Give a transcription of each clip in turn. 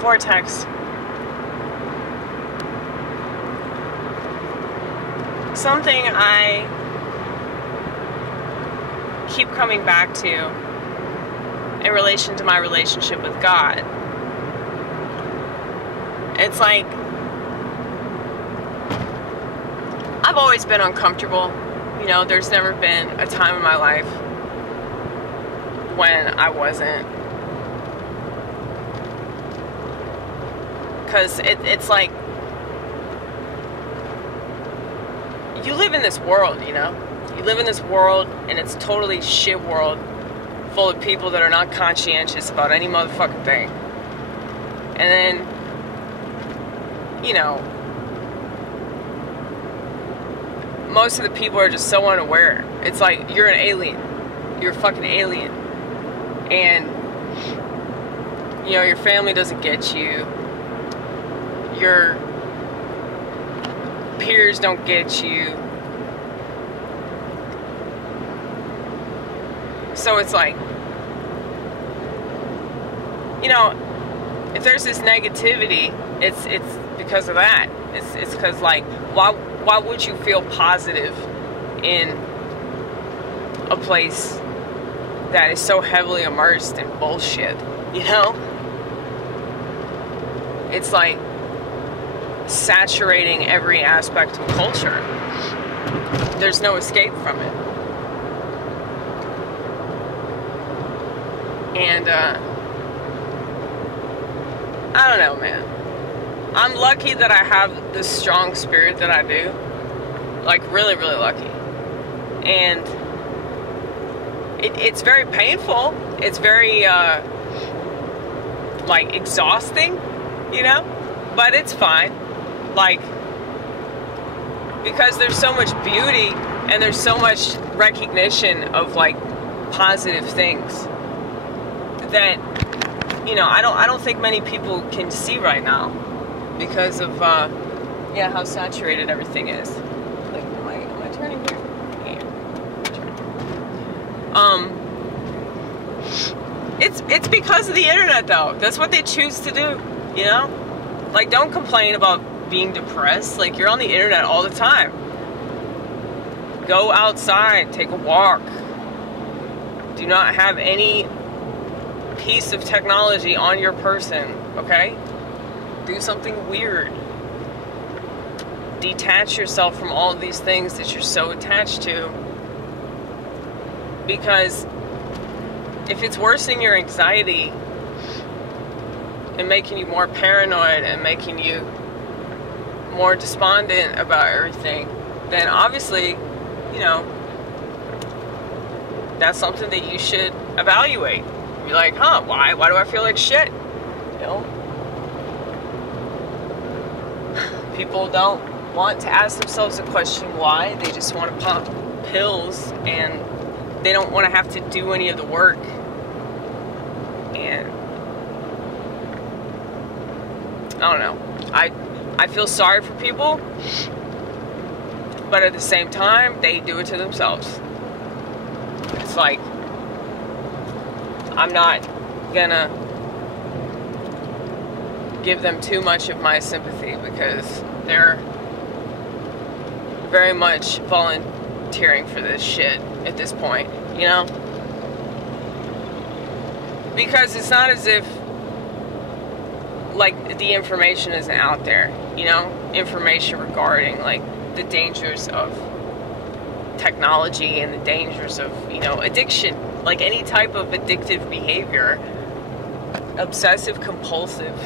vortex. Something I keep coming back to in relation to my relationship with God. It's like, I've always been uncomfortable. You know, there's never been a time in my life when I wasn't. Because it's like, you live in this world, you know? You live in this world, and it's totally shit world, full of people that are not conscientious about any motherfucking thing. And then, you know, most of the people are just so unaware. It's like, you're an alien. You're a fucking alien. And, you know, your family doesn't get you. Your peers don't get you. So it's like, you know, if there's this negativity, it's because of that. It's because, like, why would you feel positive in a place that is so heavily immersed in bullshit, you know? It's like saturating every aspect of culture. There's no escape from it. And, I don't know, man. I'm lucky that I have this strong spirit that I do. Like, really, really lucky. And it's very painful. It's very, like, exhausting, you know? But it's fine. Like, because there's so much beauty and there's so much recognition of, like, positive things that, you know, I don't think many people can see right now because of yeah, how saturated everything is. Like, am I turning here? Yeah. It's because of the internet, though. That's what they choose to do, you know? Like, don't complain about being depressed. Like, you're on the internet all the time. Go outside, take a walk. Do not have any piece of technology on your person, okay? Do something weird. Detach yourself from all of these things that you're so attached to. Because if it's worsening your anxiety and making you more paranoid and making you more despondent about everything, then obviously, you know, that's something that you should evaluate. Be like, huh, why do I feel like shit? You know? People don't want to ask themselves the question why. They just want to pop pills and they don't want to have to do any of the work. And I don't know. I feel sorry for people, but at the same time, they do it to themselves. It's like, I'm not gonna give them too much of my sympathy because they're very much volunteering for this shit at this point, you know? Because it's not as if, like, the information isn't out there, you know? Information regarding, like, the dangers of technology and the dangers of, you know, addiction. Like, any type of addictive behavior, obsessive compulsive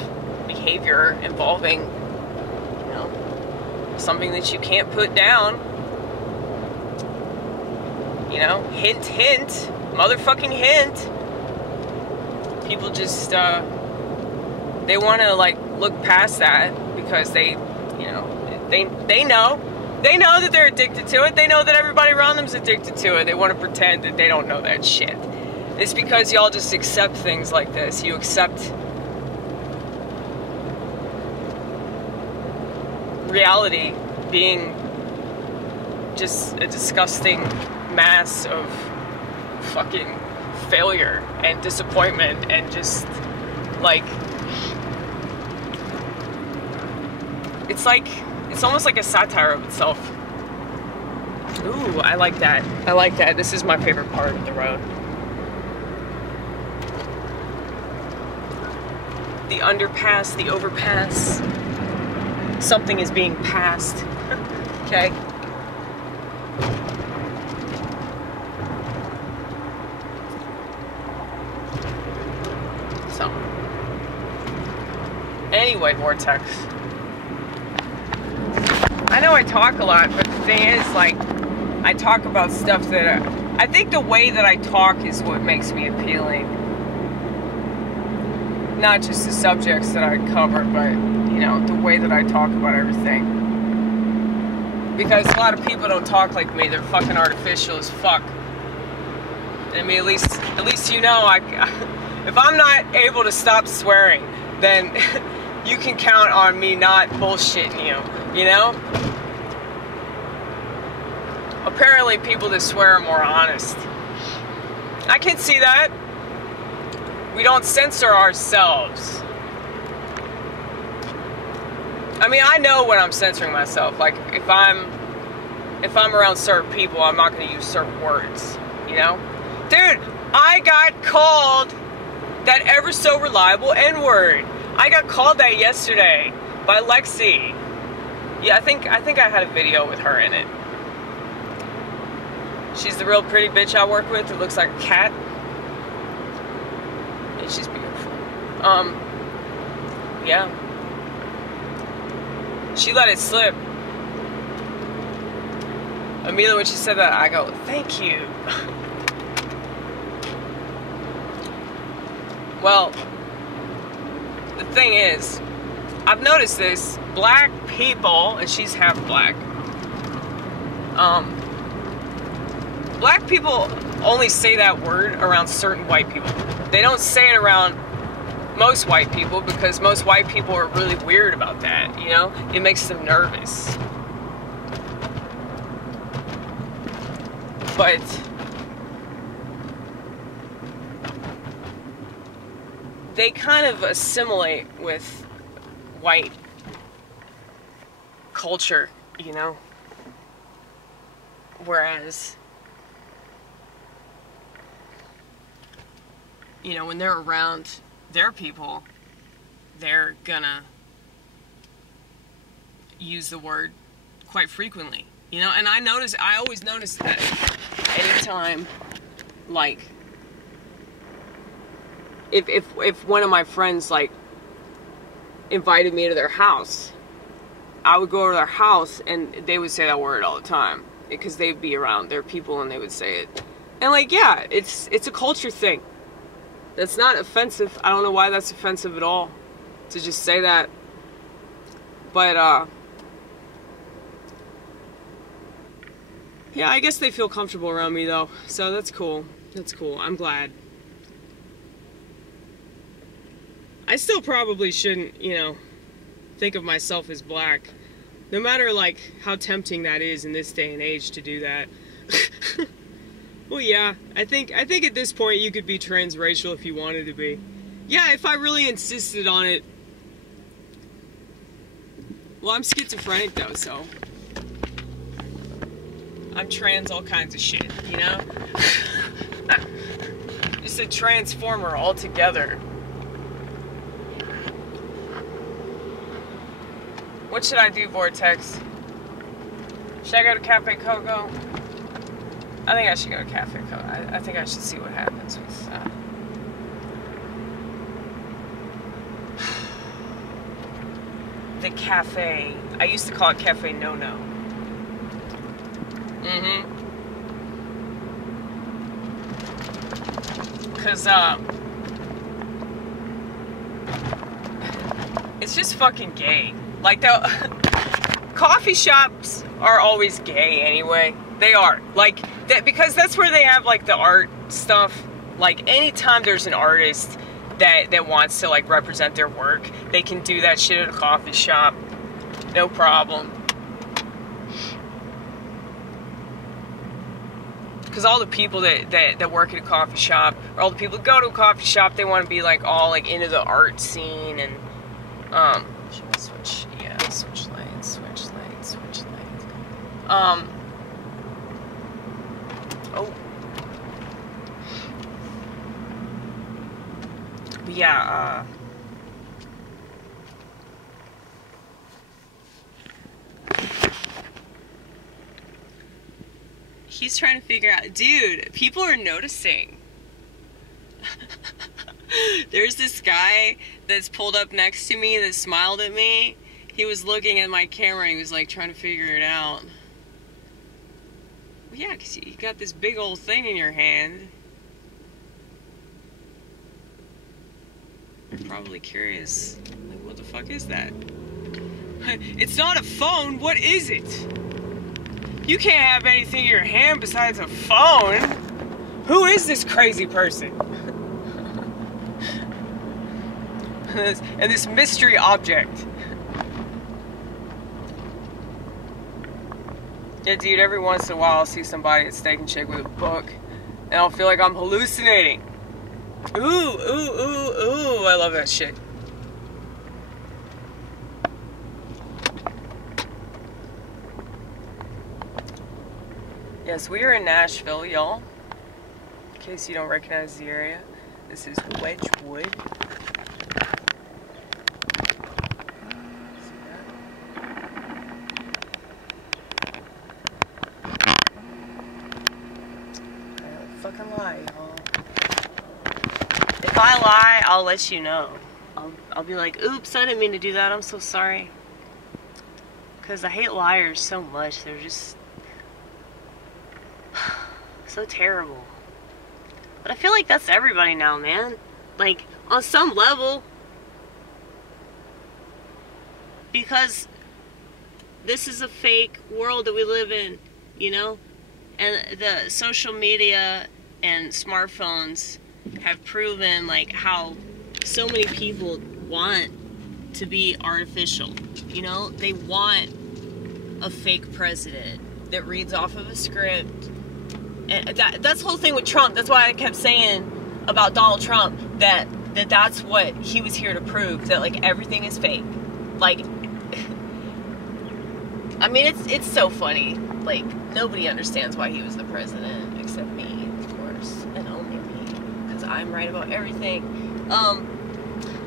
behavior involving, you know, something that you can't put down. You know, hint, hint, motherfucking hint. People just, they want to, like, look past that because they, you know, they know that they're addicted to it. They know that everybody around them's addicted to it. They want to pretend that they don't know that shit. It's because y'all just accept things like this. You accept reality being just a disgusting mass of fucking failure and disappointment and just, like, it's like, it's almost like a satire of itself. Ooh, I like that. I like that. This is my favorite part of the road. The underpass, the overpass. Something is being passed. Okay. So. Anyway, Vortex. I know I talk a lot, but the thing is, like, I talk about stuff that I think the way that I talk is what makes me appealing. Not just the subjects that I cover, but, you know, the way that I talk about everything. Because a lot of people don't talk like me. They're fucking artificial as fuck. I mean, at least you know, if I'm not able to stop swearing, then you can count on me not bullshitting you, you know? Apparently people that swear are more honest. I can see that. We don't censor ourselves. I mean, I know when I'm censoring myself. Like, if I'm around certain people, I'm not going to use certain words, you know? Dude, I got called that ever so reliable N-word. I got called that yesterday by Lexi. Yeah, I think I had a video with her in it. She's the real pretty bitch I work with who looks like a cat. And she's beautiful. Yeah. She let it slip. Immediately when she said that, I go, thank you. Well, the thing is, I've noticed this, black people, and she's half black, black people only say that word around certain white people. They don't say it around most white people because most white people are really weird about that, you know? It makes them nervous. But they kind of assimilate with white culture, you know? Whereas, you know, when they're around their people, they're gonna use the word quite frequently, you know? And I always notice that anytime, like, if one of my friends, like, invited me to their house, I would go to their house and they would say that word all the time because they'd be around their people and they would say it. And, like, yeah, it's a culture thing. That's not offensive. I don't know why that's offensive at all to just say that. But, yeah, I guess they feel comfortable around me, though. So that's cool. That's cool. I'm glad. I still probably shouldn't, you know, think of myself as black. No matter, like, how tempting that is in this day and age to do that. Well, yeah, I think at this point you could be transracial if you wanted to be. Yeah, if I really insisted on it. Well, I'm schizophrenic, though, so I'm trans all kinds of shit, you know? Just a transformer altogether. What should I do, Vortex? Should I go to Cafe Coco? I think I should go to Cafe Coco. I think I should see what happens with the cafe. I used to call it Cafe No-No. Because, it's just fucking gay. Like, the coffee shops are always gay anyway. They are. Like, because that's where they have, like, the art stuff. Like, anytime there's an artist that wants to, like, represent their work, they can do that shit at a coffee shop. No problem. Because all the people that work at a coffee shop, or all the people that go to a coffee shop, they want to be, like, all, like, into the art scene, and, should I switch? Yeah, switch lanes. Oh. But yeah, he's trying to figure out, dude, people are noticing. There's this guy that's pulled up next to me that smiled at me. He was looking at my camera and he was like trying to figure it out. Well, yeah, because you got this big old thing in your hand. You're probably curious. Like, what the fuck is that? It's not a phone. What is it? You can't have anything in your hand besides a phone. Who is this crazy person? And this mystery object. Yeah, dude, every once in a while I'll see somebody at Steak and Shake with a book, and I'll feel like I'm hallucinating. Ooh, ooh, ooh, ooh, I love that shit. Yes, we are in Nashville, y'all. In case you don't recognize the area, this is Wedgwood. Fucking lie, y'all. If I lie, I'll let you know. I'll be like, oops, I didn't mean to do that, I'm so sorry. Because I hate liars so much, they're just so terrible. But I feel like that's everybody now, man. Like, on some level. Because this is a fake world that we live in, you know? And the social media and smartphones have proven like how so many people want to be artificial. You know, they want a fake president that reads off of a script. And that's the whole thing with Trump. That's why I kept saying about Donald Trump that's what he was here to prove, that like everything is fake. Like, I mean, it's so funny. Like, nobody understands why he was the president except me, of course, and only me, because I'm right about everything.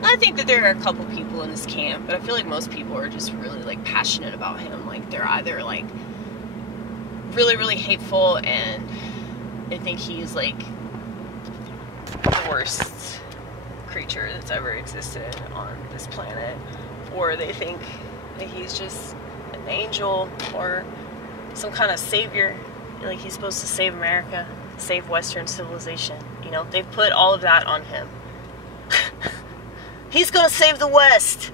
I think that there are a couple people in this camp, but I feel like most people are just really like passionate about him. Like, they're either like really, really hateful and they think he's like the worst creature that's ever existed on this planet, or they think that he's just an angel or some kind of savior, like he's supposed to save America, save Western civilization. You know, they've put all of that on him. He's gonna save the West.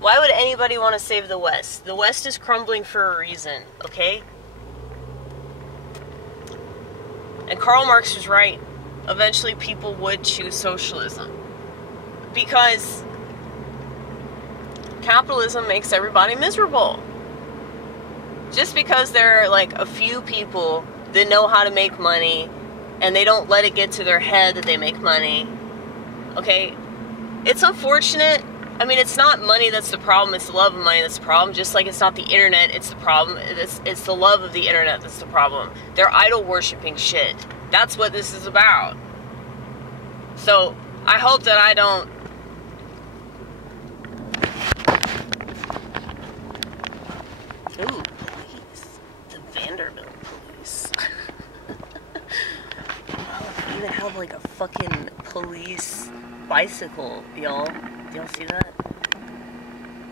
Why would anybody want to save the West? The West is crumbling for a reason, okay? And Karl Marx was right. Eventually people would choose socialism. Because capitalism makes everybody miserable. Just because there are like a few people that know how to make money and they don't let it get to their head that they make money, okay? It's unfortunate. I mean, it's not money that's the problem, it's the love of money that's the problem. Just like it's not the internet, it's the problem. It's the love of the internet that's the problem. They're idol worshipping shit. That's what this is about. So, I hope that I don't... Ooh, police. The Vanderbilt police. Oh, they even have like a fucking police bicycle, y'all. Do y'all see that? I don't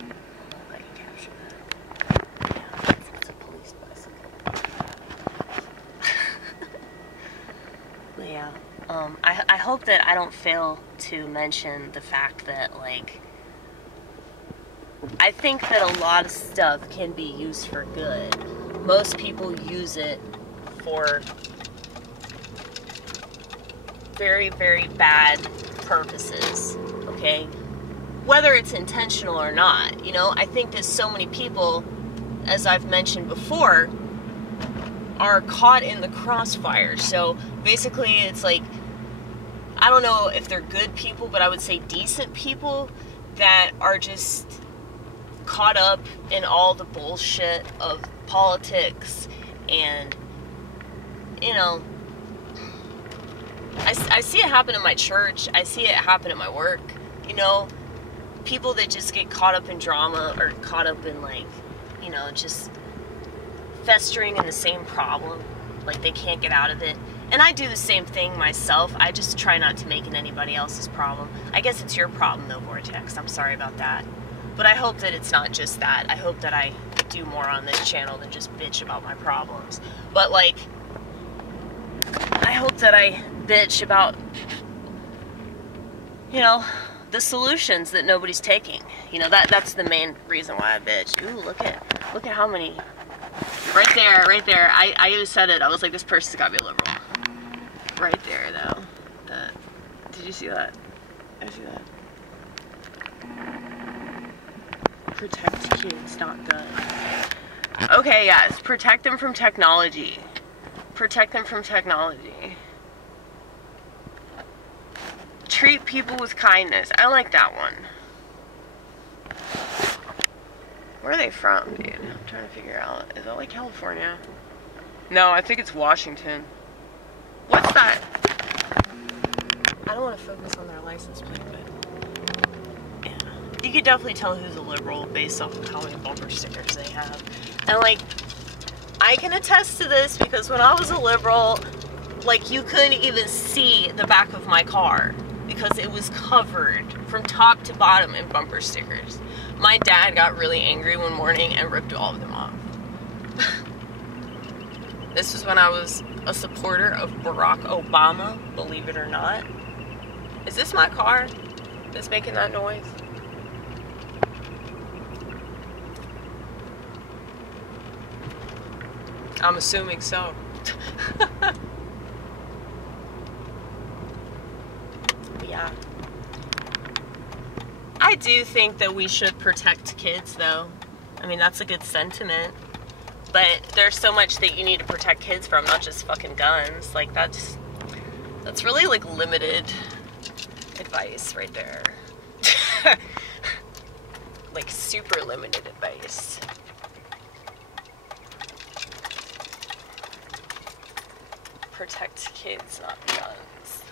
know if I can capture that. Yeah, it's a police bicycle. But yeah, I hope that I don't fail to mention the fact that, like, I think that a lot of stuff can be used for good. Most people use it for very, very bad purposes, okay? Whether it's intentional or not, you know? I think that so many people, as I've mentioned before, are caught in the crossfire. So basically it's like, I don't know if they're good people, but I would say decent people that are just caught up in all the bullshit of politics, and, you know, I see it happen in my church. I see it happen in my work. You know, people that just get caught up in drama or caught up in, like, you know, just festering in the same problem. Like, they can't get out of it. And I do the same thing myself. I just try not to make it anybody else's problem. I guess it's your problem, though, Vortex. I'm sorry about that. But I hope that it's not just that. I hope that I do more on this channel than just bitch about my problems. But, like, I hope that I bitch about, you know, the solutions that nobody's taking. You know, that's the main reason why I bitch. Ooh, look at how many. Right there. I even said it. I was like, this person's gotta be liberal. Right there, though. Did you see that? I see that. Protect kids, not guns. Okay, yes. Protect them from technology. Protect them from technology. Treat people with kindness. I like that one. Where are they from, dude? I'm trying to figure out. Is that like California? No, I think it's Washington. What's that? I don't want to focus on their license plate, but yeah. You could definitely tell who's a liberal based off of how many bumper stickers they have. And, like, I can attest to this because when I was a liberal, like, you couldn't even see the back of my car because it was covered from top to bottom in bumper stickers. My dad got really angry one morning and ripped all of them off. This was when I was a supporter of Barack Obama, believe it or not. Is this my car that's making that noise? I'm assuming so. Yeah. I do think that we should protect kids, though. I mean, that's a good sentiment. But there's so much that you need to protect kids from, not just fucking guns. Like, that's really, like, limited advice right there. Like, super limited advice. Protect kids, not guns.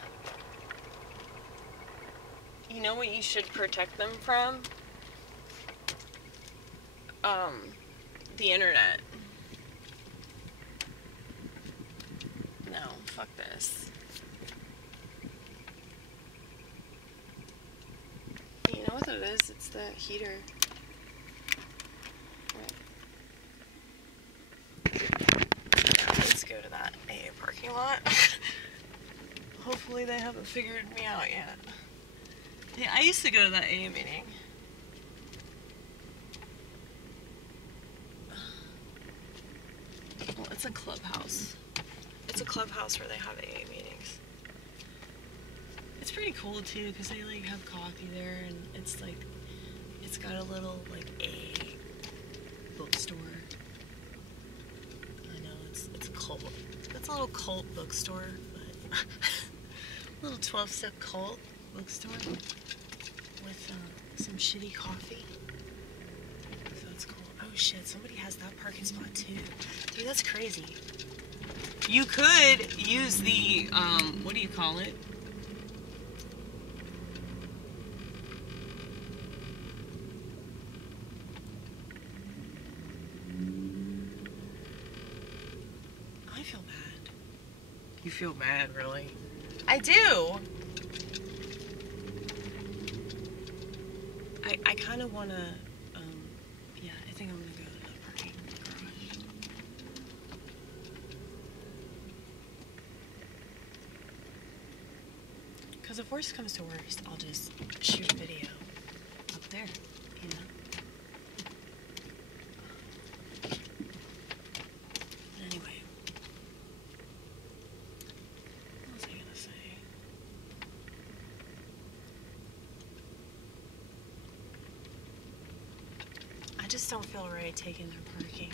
You know what you should protect them from? The internet. No, fuck this. You know what it is? It's the heater. Let's go to that AA parking lot. Hopefully they haven't figured me out yet. Yeah, I used to go to that AA meeting. Well, it's a clubhouse. It's a clubhouse where they have AA meetings. It's pretty cool too, because they like have coffee there, and it's like, it's got a little like AA bookstore. I know, it's a cult. It's a little cult bookstore, but a little 12-step cult bookstore with some shitty coffee. So that's cool. Oh shit, somebody has that parking spot too. Dude, that's crazy. You could use the, what do you call it? I feel bad. You feel bad, really? I do. I kind of want to, yeah, I think I'm going to go to the parking garage. Because if worst comes to worst, I'll just shoot a video up there, you know? Anyway. What was I going to say? I just don't feel right taking their parking.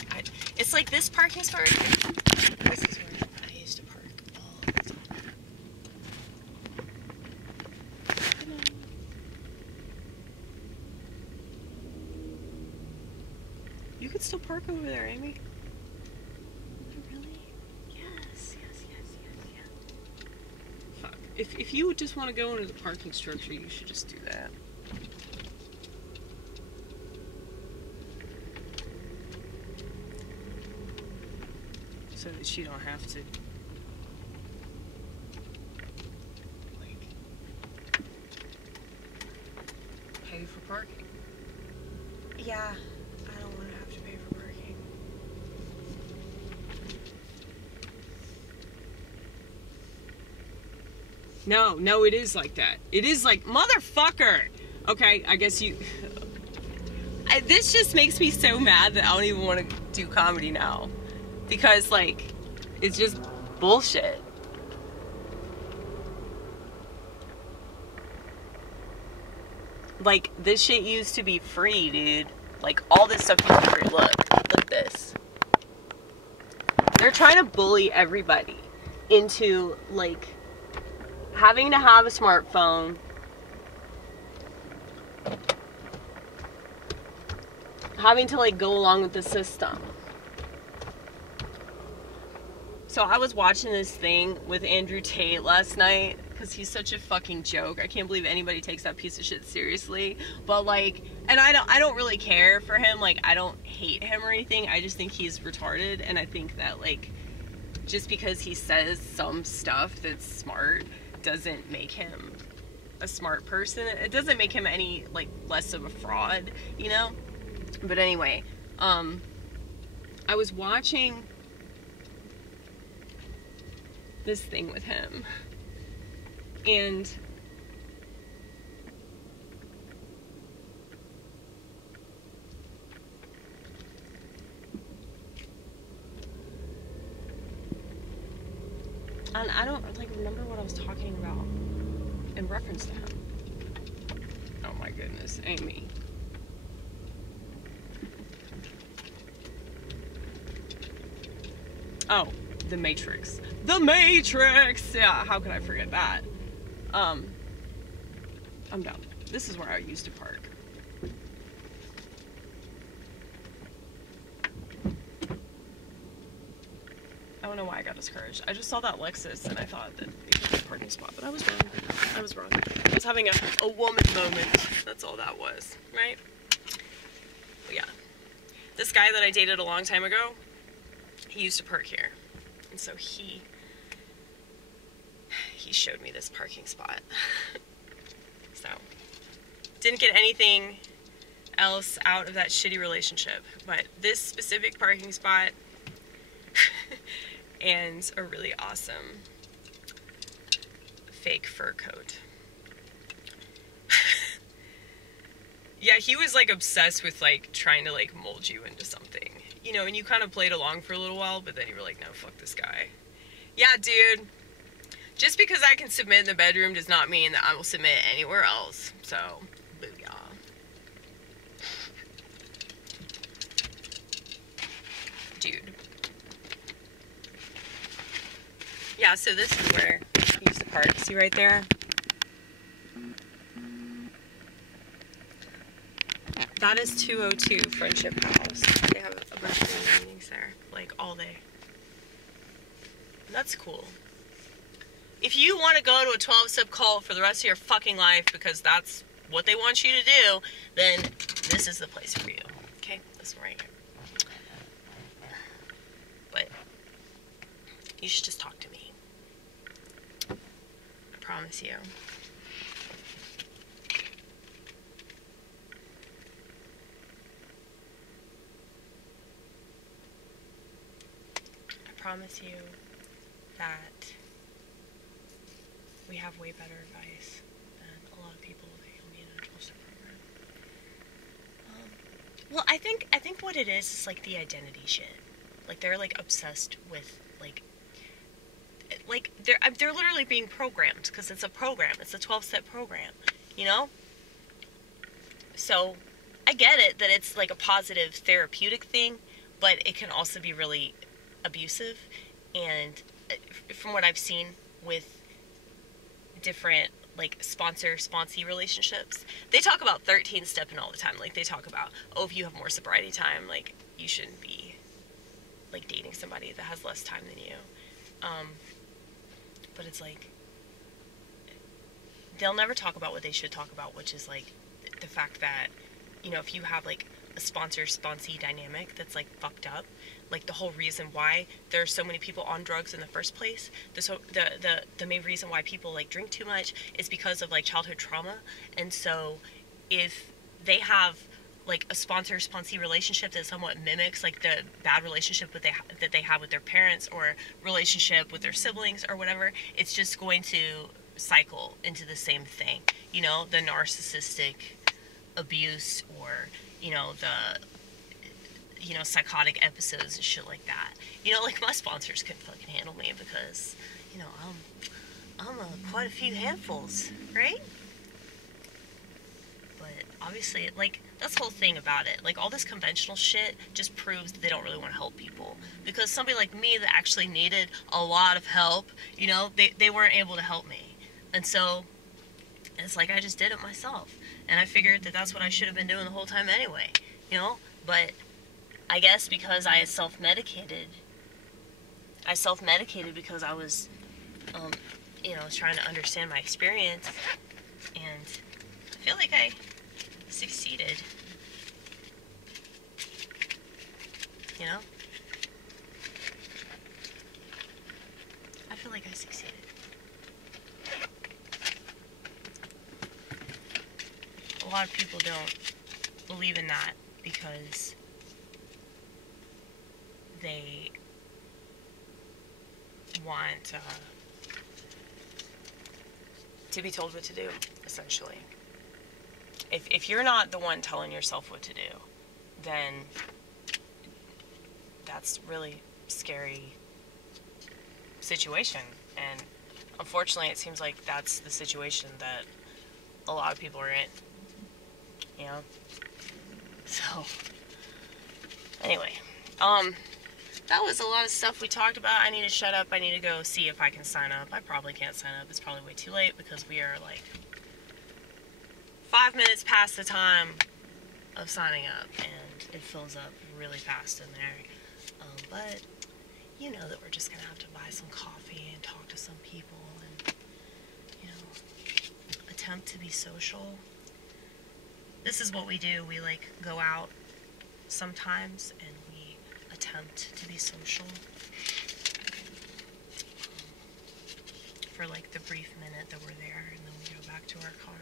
It's like this parking spot right here. This is where I used to park all the time. You could still park over there, Amy. If you just want to go into the parking structure, you should just do that. So that you don't have to, like, pay for parking. Yeah, I don't want to have to pay for parking. No, it is like that. It is like, motherfucker! Okay, I guess you... this just makes me so mad that I don't even want to do comedy now. Because, like, it's just bullshit. Like, this shit used to be free, dude. Like, all this stuff used to be free. Look at this. They're trying to bully everybody into, like, having to have a smartphone, having to, like, go along with the system. So I was watching this thing with Andrew Tate last night, because he's such a fucking joke. I can't believe anybody takes that piece of shit seriously. But, like, and I don't really care for him. Like, I don't hate him or anything. I just think he's retarded, and I think that, like, just because he says some stuff that's smart doesn't make him a smart person. It doesn't make him any, like, less of a fraud, you know? But anyway, I was watching this thing with him, and I don't, like, remember what I was talking about in reference to him. Oh my goodness, Amy. Oh, The Matrix. The Matrix! Yeah, how could I forget that? I'm done. This is where I used to park. I don't know why I got discouraged. I just saw that Lexus and I thought that it was a parking spot, but I was wrong. I was wrong. I was having a woman moment. That's all that was, right? But yeah. This guy that I dated a long time ago, he used to park here. And so he showed me this parking spot. So, didn't get anything else out of that shitty relationship, but this specific parking spot and a really awesome fake fur coat. Yeah, he was, like, obsessed with, like, trying to, like, mold you into something. You know, and you kind of played along for a little while, but then you were like, no, fuck this guy. Yeah, dude. Just because I can submit in the bedroom does not mean that I will submit anywhere else. So, booyah. Dude. Yeah, so this is where he used to park. See right there? That is 202 Friendship House. They have a bunch of meetings there, like, all day. That's cool. If you want to go to a 12-step cult for the rest of your fucking life because that's what they want you to do, then this is the place for you. Okay? This one right here. But you should just talk to me. I promise you. I promise you that we have way better advice than a lot of people that you'll meet in a 12-step program. Well, I think what it is like the identity shit. Like, they're, like, obsessed with, like they're literally being programmed, because it's a program. It's a 12-step program, you know? So, I get it that it's, like, a positive therapeutic thing, but it can also be really abusive. And from what I've seen with different, like, sponsor-sponsee relationships, they talk about 13-stepping all the time. Like, they talk about, oh, if you have more sobriety time, like, you shouldn't be, like, dating somebody that has less time than you. But it's like, they'll never talk about what they should talk about, which is like the fact that, you know, if you have like a sponsor-sponsee dynamic that's like fucked up, like the whole reason why there's so many people on drugs in the first place, the main reason why people like drink too much is because of like childhood trauma. And so if they have like a sponsor-sponsee relationship that somewhat mimics like the bad relationship that they have with their parents, or relationship with their siblings or whatever, it's just going to cycle into the same thing, you know, the narcissistic abuse, or, you know, the, you know, psychotic episodes and shit like that. You know, like my sponsors couldn't fucking handle me because, you know, I'm quite a few handfuls, right? But obviously, like, that's the whole thing about it. Like, all this conventional shit just proves that they don't really want to help people. Because somebody like me that actually needed a lot of help, you know, they weren't able to help me. And so, it's like I just did it myself. And I figured that that's what I should have been doing the whole time anyway, you know? But I guess because I self-medicated because I was, you know, trying to understand my experience, and I feel like I succeeded, you know? I feel like I succeeded. A lot of people don't believe in that because they want to be told what to do, essentially. If you're not the one telling yourself what to do, then that's really scary situation. And unfortunately, it seems like that's the situation that a lot of people are in, you know? So, anyway, that was a lot of stuff we talked about. I need to shut up. I need to go see if I can sign up. I probably can't sign up. It's probably way too late because we are like 5 minutes past the time of signing up, and it fills up really fast in there. But you know that we're just gonna have to buy some coffee and talk to some people and, you know, attempt to be social. This is what we do. We like go out sometimes and we attempt to be social for like the brief minute that we're there, and then we go back to our car.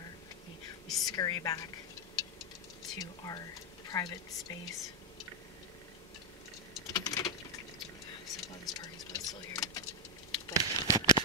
We scurry back to our private space